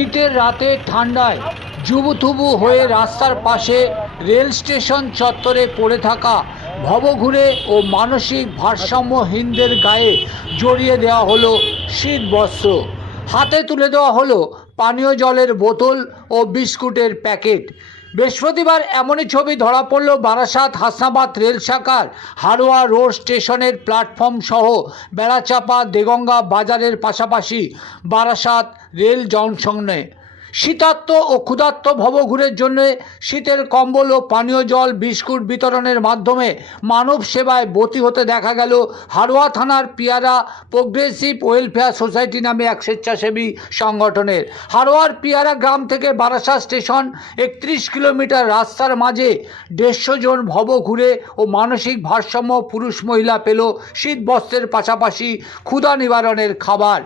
শীতের রাতে ঠান্ডায় জুবুথুবু হয়ে রাস্তার পাশে রেল স্টেশন চত্বরে পড়ে থাকা ভবঘুরে ও মানসিক ভারসাম্যহীনদের গায়ে জড়িয়ে দেওয়া হলো শীতবস্ত্র। হাতে তুলে দেওয়া হলো পানীয় জলের বোতল ও বিস্কুটের প্যাকেট। বৃহস্পতিবার এমনই ছবি ধরা পড়ল বারাসাত হাসনাবাদ রেল শাখার হাড়োয়া রোড স্টেশনের প্ল্যাটফর্ম সহ বেড়াচাপা দেগঙ্গা বাজারের পাশাপাশি বারাসাত রেল জংশনে। শীতার্ত ও ক্ষুধার্ত ভবঘুরের জন্য শীতের কম্বল ও পানীয় জল বিস্কুট বিতরণের মাধ্যমে মানব সেবায় ব্রতী হতে দেখা গেল হাড়োয়া থানার পিয়ারা প্রোগ্রেসিভ ওয়েলফেয়ার সোসাইটি নামে এক স্বেচ্ছাসেবী সংগঠনের। হাড়োয়ার পিয়ারা গ্রাম থেকে বারাসাত স্টেশন 31 কিলোমিটার রাস্তার মাঝে 150 জন ভবঘুরে ও মানসিক ভারসাম্য পুরুষ মহিলা পেল শীত বস্ত্রের পাশাপাশি ক্ষুধা নিবারণের খাবার।